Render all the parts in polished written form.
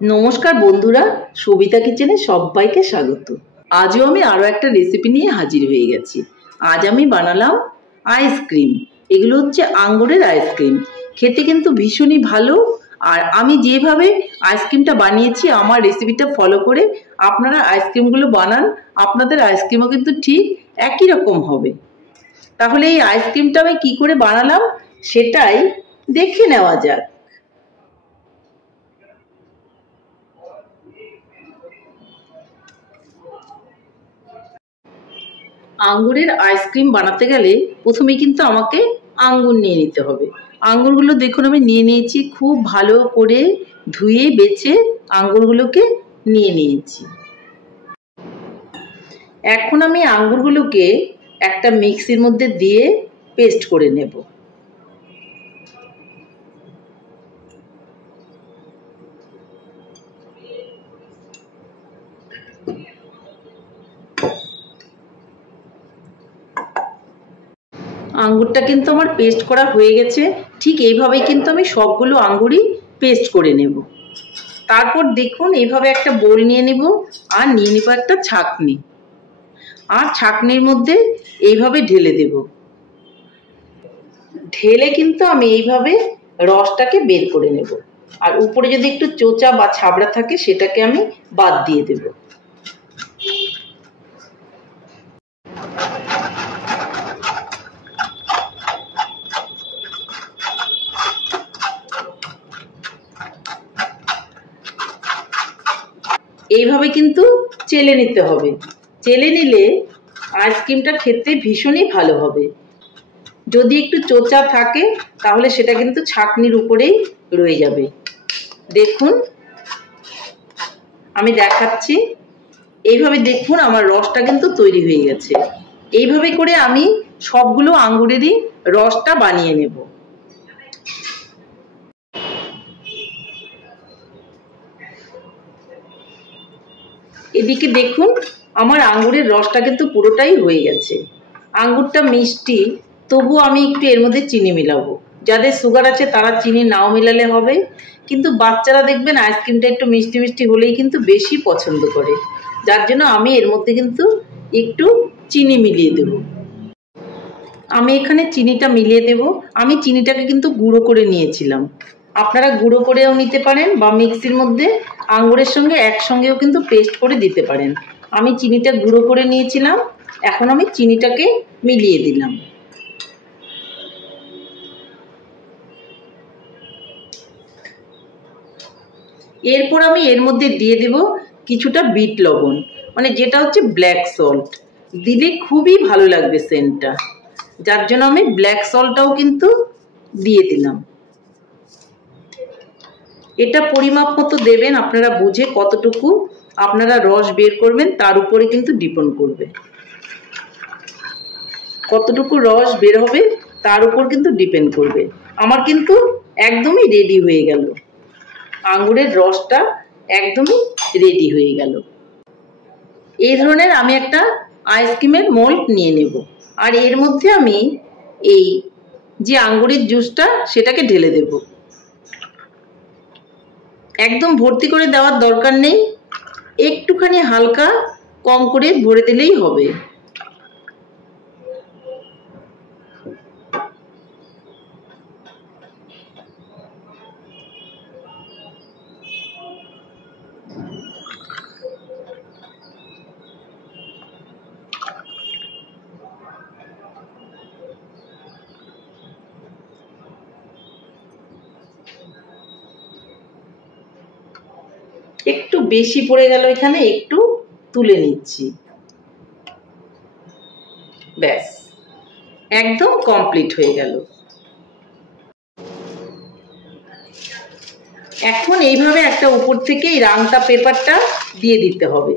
नमस्कार बंधुरा सविता किचेने सबाइके स्वागत। आजও আমি আরো একটা রেসিপি নিয়ে হাজির হয়ে গেছি। আজ আমি বানালাম আইসক্রিম। এগুলো হচ্ছে আঙ্গুরের আইসক্রিম। খেতে কিন্তু ভীষণই ভালো। আর আমি যেভাবে আইসক্রিমটা বানিয়েছি আমার রেসিপিটা ফলো করে আপনারা আইসক্রিমগুলো বানান, আপনাদের আইসক্রিমও কিন্তু ঠিক একই রকম হবে। তাহলে এই আইসক্রিমটা আমি কি করে বানালাম সেটাই দেখে নেওয়া যাক। আঙ্গুরের আইসক্রিম বানাতে গেলে প্রথমে কিন্তু আমাকে আঙ্গুর নিয়ে নিতে হবে। আঙ্গুরগুলো দেখুন আমি নিয়ে নিয়েছি, খুব ভালো করে ধুয়ে বেছে আঙ্গুরগুলোকে নিয়ে নিয়েছি। এখন আমি আঙ্গুরগুলোকে একটা মিক্সির মধ্যে দিয়ে পেস্ট করে নেব। আঙ্গুরটা কিন্তু আমার পেস্ট করা হয়ে গেছে। ঠিক এইভাবেই কিন্তু আমি সবগুলো আঙ্গুরই পেস্ট করে নেব। তারপর দেখুন এইভাবে একটা বোল নিয়ে নেব আর নিয়ে নেব একটা ছাঁকনি, আর ছাঁকনির মধ্যে এইভাবে ঢেলে দেব। ঢেলে কিন্তু আমি এইভাবে রসটাকে বের করে নেব। আর উপরে যদি একটু চোচা বা ছাবড়া থাকে সেটাকে আমি বাদ দিয়ে দেব। এইভাবে কিন্তু চেলে নিতে হবে। চেলে নিলে আইসক্রিমটা খেতে ভীষণই ভালো হবে। যদি একটু চোচা থাকে তাহলে সেটা কিন্তু ছাঁকনির উপরেই রয়ে যাবে। দেখুন আমি দেখাচ্ছি, এইভাবে দেখুন আমার রসটা কিন্তু তৈরি হয়ে গেছে। এইভাবে করে আমি সবগুলো আঙ্গুরেরই রসটা বানিয়ে নেব। এদিকে দেখুন আমার আঙ্গুরের রসটা কিন্তু পুরোটাই হয়ে গেছে। আঙ্গুরটা মিষ্টি, তবু আমি একটু এর মধ্যে চিনি মিলাবো। যাদের সুগার আছে তারা চিনি নাও মেলালে হবে, কিন্তু বাচ্চারা দেখবেন আইসক্রিমটা একটু মিষ্টি মিষ্টি হলেই কিন্তু বেশি পছন্দ করে। যার জন্য আমি এর মধ্যে কিন্তু একটু চিনি মিলিয়ে দেব। আমি এখানে চিনিটা মিলিয়ে দেব। আমি চিনিটাকে কিন্তু গুঁড়ো করে নিয়েছিলাম। আপনারা গুঁড়ো করেও নিতে পারেন বা মিক্সির মধ্যে আঙ্গুরের সঙ্গে একসঙ্গেও কিন্তু পেস্ট করে দিতে পারেন। আমি চিনিটা গুঁড়ো করে নিয়েছিলাম। এখন আমি চিনিটাকে মিলিয়ে দিলাম। এরপর আমি এর মধ্যে দিয়ে দেব কিছুটা বিট লবণ, মানে যেটা হচ্ছে ব্ল্যাক সল্ট। দিলে খুবই ভালো লাগবে সেন্টটা, যার জন্য আমি ব্ল্যাক সল্টটাও কিন্তু দিয়ে দিলাম। এটা পরিমাপ মতো দেবেন, আপনারা বুঝে কতটুকু আপনারা রস বের করবেন তার উপরে কিন্তু ডিপেন্ড করবে। কতটুকু রস বের হবে তার উপর কিন্তু ডিপেন্ড করবে। আমার কিন্তু একদমই রেডি হয়ে গেল, আঙ্গুরের রসটা একদমই রেডি হয়ে গেল। এই ধরনের আমি একটা আইসক্রিমের মোল্ড নিয়ে নেব, আর এর মধ্যে আমি এই যে আঙ্গুরের জুসটা সেটাকে ঢেলে দেব। একদম ভর্তি করে দেওয়ার দরকার নেই, একটুখানি হালকা কম করে ভরে দিলেই হবে। একটু বেশি পড়ে গেল, এখানে একটু তুলে নিচ্ছি। ব্যাস একদম কমপ্লিট হয়ে গেল। এখন এইভাবে একটা উপর থেকে এই রাংতা পেপারটা দিয়ে দিতে হবে।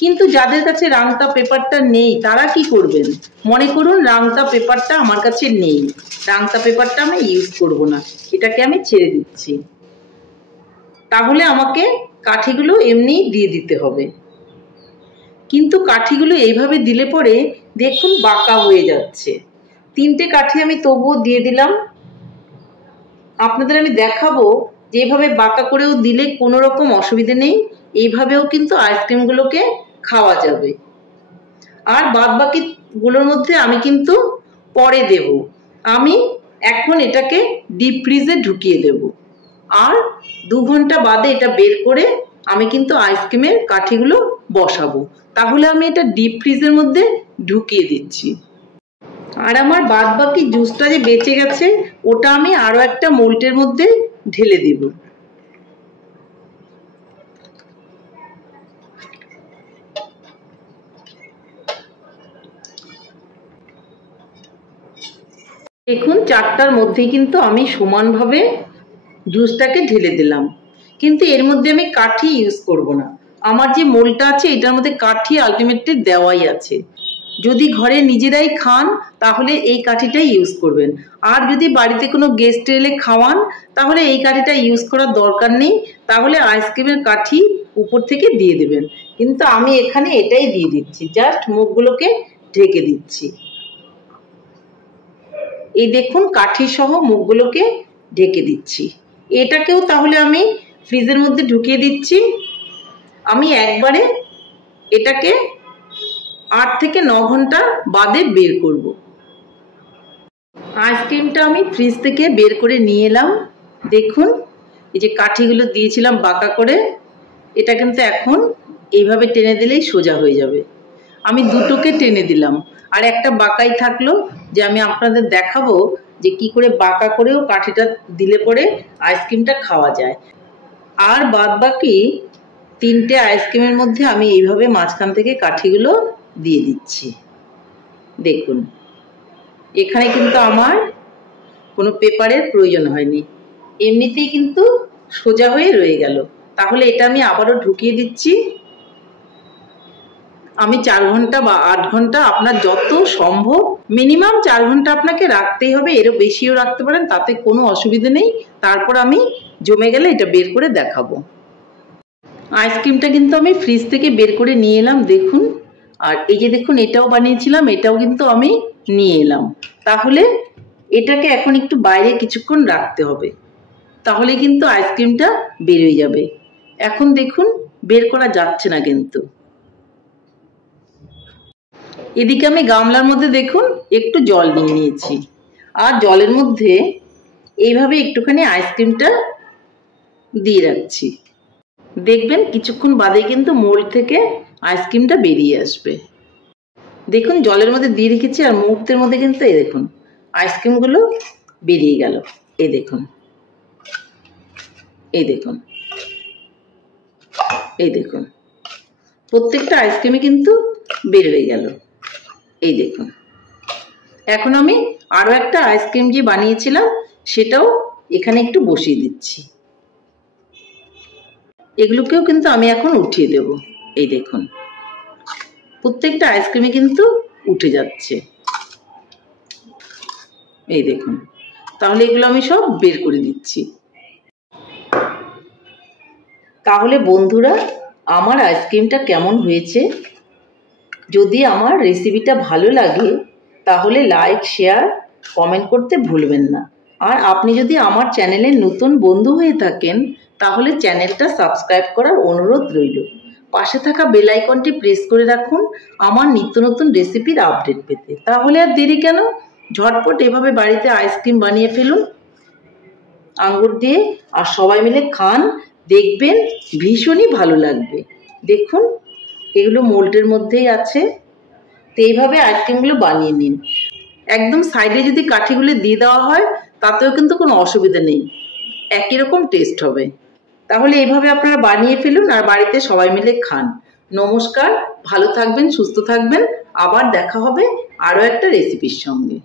কিন্তু যাদের কাছে রাংতা পেপারটা নেই তারা কি করবেন? মনে করুন রাংতা পেপারটা আমার কাছে নেই, রাংতা পেপারটা আমি ইউজ করব না, এটাকে আমি ছেড়ে দিচ্ছি। তাহলে আমাকে কাঠিগুলো এমনি দিয়ে দিতে হবে। কিন্তু কাঠিগুলো এইভাবে দিলে পরে দেখুন বাঁকা হয়ে যাচ্ছে। 3টে কাঠি আমি তবুও দিয়ে দিলাম। আপনাদের আমি দেখাবো যেভাবে বাঁকা করেও দিলে কোনো রকম অসুবিধে নেই, এইভাবেও কিন্তু আইসক্রিমগুলোকে খাওয়া যাবে। আর বাদ বাকিগুলোর মধ্যে আমি কিন্তু পরে দেব। আমি এখন এটাকে ডিপ ফ্রিজে ঢুকিয়ে দেব, আর 2 ঘন্টা বাদে এটা বের করে আমি কিন্তু আইসক্রিমের কাঠিগুলো বসাবো। তাহলে আমি এটা ডিপ ফ্রিজের মধ্যে ঢুকিয়ে দিচ্ছি। আর আমার বাদ বাকি জুসটা যে বেঁচে গেছে ওটা আমি আরো একটা মোল্ডের মধ্যে ঢেলে দেব। দেখুন 4টার মধ্যেই কিন্তু আমি সমানভাবে জুসটাকে ঢেলে দিলাম, কিন্তু এর মধ্যে আমি কাঠি ইউজ করব না। আমার যে মোল্ডটা আছে এটার মধ্যে কাঠি আলটিমেটলি দেওয়াই আছে। যদি ঘরে নিজেরাই খান তাহলে এই কাঠিটাই ইউজ করবেন, আর যদি বাড়িতে কোনো গেস্ট এলে খাওয়ান তাহলে এই কাঠিটা ইউজ করার দরকার নেই, তাহলে আইসক্রিমের কাঠি উপর থেকে দিয়ে দেবেন। কিন্তু আমি এখানে এটাই দিয়ে দিচ্ছি, জাস্ট মুখগুলোকে ঢেকে দিচ্ছি। এই দেখুন কাঠি সহ মুখগুলোকে ঢেকে দিচ্ছি। এটাকেও তাহলে আমি ফ্রিজের মধ্যে ঢুকিয়ে দিচ্ছি। আমি একবারে এটাকে 8 থেকে 9 ঘন্টা বাদে বের করব। আইসক্রিমটা আমি ফ্রিজ থেকে বের করে নিয়ে এলাম। দেখুন এই যে কাঠিগুলো দিয়েছিলাম বাঁকা করে, এটা কিন্তু এখন এইভাবে টেনে দিলেই সোজা হয়ে যাবে। আমি দুটোকে টেনে দিলাম, আর একটা বাঁকাই থাকলো, যে আমি আপনাদের দেখাবো যে কি করে বাঁকা করেও কাঠিটা দিলে পরে আইসক্রিমটা খাওয়া যায়। আর বাদ বাকি 3টে আইসক্রিমের মধ্যে আমি এইভাবে মাঝখান থেকে কাঠিগুলো দিয়ে দিচ্ছি। দেখুন এখানে কিন্তু আমার কোনো পেপারের প্রয়োজন হয়নি, এমনিতেই কিন্তু সোজা হয়ে রয়ে গেল। তাহলে এটা আমি আবারও ঢুকিয়ে দিচ্ছি। আমি 4 ঘন্টা বা 8 ঘন্টা, আপনার যত সম্ভব, মিনিমাম 4 ঘন্টা আপনাকে রাখতেই হবে, এরও বেশিও রাখতে পারেন, তাতে কোনো অসুবিধা নেই। তারপর আমি জমে গেলে এটা বের করে দেখাবো। আইসক্রিমটা কিন্তু আমি ফ্রিজ থেকে বের করে নিয়ে এলাম, দেখুন। আর এই যে দেখুন এটাও বানিয়েছিলাম, এটাও কিন্তু আমি নিয়ে এলাম। তাহলে এটাকে এখন একটু বাইরে কিছুক্ষণ রাখতে হবে, তাহলে কিন্তু আইসক্রিমটা বেরিয়ে যাবে। এখন দেখুন বের করা যাচ্ছে না কিন্তু। এদিকে আমি গামলার মধ্যে দেখুন একটু জল নিয়ে নিয়েছি, আর জলের মধ্যে এইভাবে একটুখানি আইসক্রিমটা দিয়ে রাখছি। দেখবেন কিছুক্ষণ বাদে কিন্তু মোল্ড থেকে আইসক্রিমটা বেরিয়ে আসবে। দেখুন জলের মধ্যে দিয়ে রেখেছি, আর মুহূর্তের মধ্যে কিন্তু এই দেখুন আইসক্রিমগুলো বেরিয়ে গেল। এই দেখুন, এই দেখুন, এই দেখুন, প্রত্যেকটা আইসক্রিমে কিন্তু বের হয়ে গেল। এই দেখুন, এখন আমি আরো একটা আইসক্রিম যে বানিয়েছিলাম সেটাও এখানে একটু বসিয়ে দিচ্ছি। এগুলোকেও কিন্তু আমি এখন উঠিয়ে দেব। এই দেখুন প্রত্যেকটা আইসক্রিমে কিন্তু উঠে যাচ্ছে। এই দেখুন, তাহলে এগুলো আমি সব বের করে দিচ্ছি। তাহলে বন্ধুরা আমার আইসক্রিমটা কেমন হয়েছে? যদি আমার রেসিপিটা ভালো লাগে তাহলে লাইক, শেয়ার, কমেন্ট করতে ভুলবেন না। আর আপনি যদি আমার চ্যানেলের নতুন বন্ধু হয়ে থাকেন তাহলে চ্যানেলটা সাবস্ক্রাইব করার অনুরোধ রইল। পাশে থাকা বেল আইকনটি প্রেস করে রাখুন আমার নিত্য নতুন রেসিপির আপডেট পেতে। তাহলে আর দেরি কেন, ঝটপট এভাবে বাড়িতে আইসক্রিম বানিয়ে ফেলুন আঙ্গুর দিয়ে, আর সবাই মিলে খান, দেখবেন ভীষণই ভালো লাগবে। দেখুন এগুলো মোল্ডের মধ্যেই আছে, তো এইভাবে আইসক্রিমগুলো বানিয়ে নিন। একদম সাইডে যদি কাঠিগুলো দিয়ে দেওয়া হয় তাতেও কিন্তু কোনো অসুবিধা নেই, একই রকম টেস্ট হবে। তাহলে এইভাবে আপনারা বানিয়ে ফেলুন আর বাড়িতে সবাই মিলে খান। নমস্কার, ভালো থাকবেন, সুস্থ থাকবেন, আবার দেখা হবে আরও একটা রেসিপির সঙ্গে।